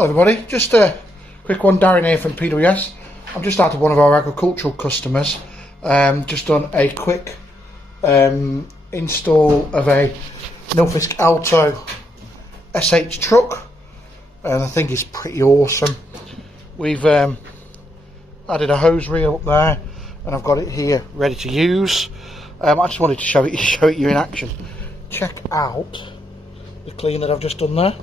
Hello everybody, just a quick one, Darren here from PWS. I'm just out of one of our agricultural customers, just done a quick install of a Nilfisk SH Truck, and I think it's pretty awesome. We've added a hose reel up there, and I've got it here ready to use. I just wanted to show it you in action. Check out the clean that I've just done there.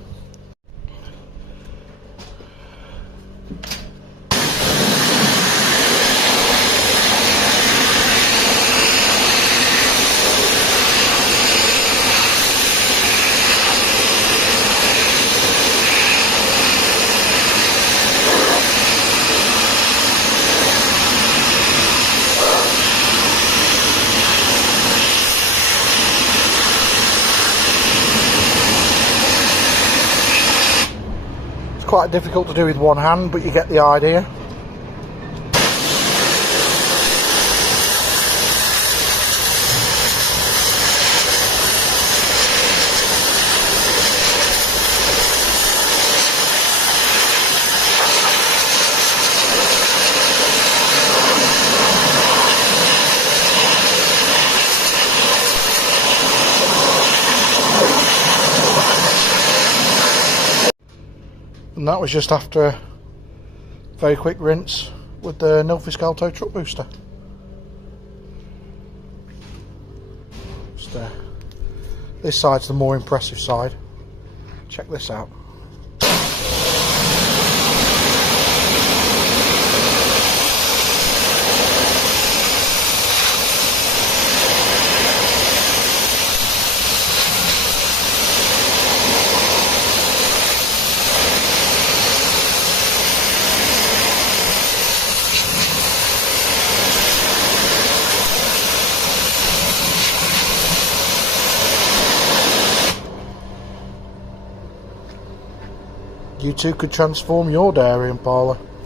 Quite difficult to do with one hand, but you get the idea. And that was just after a very quick rinse with the Nilfisk Truck booster. Just, this side's the more impressive side. Check this out. You too could transform your dairy and parlour.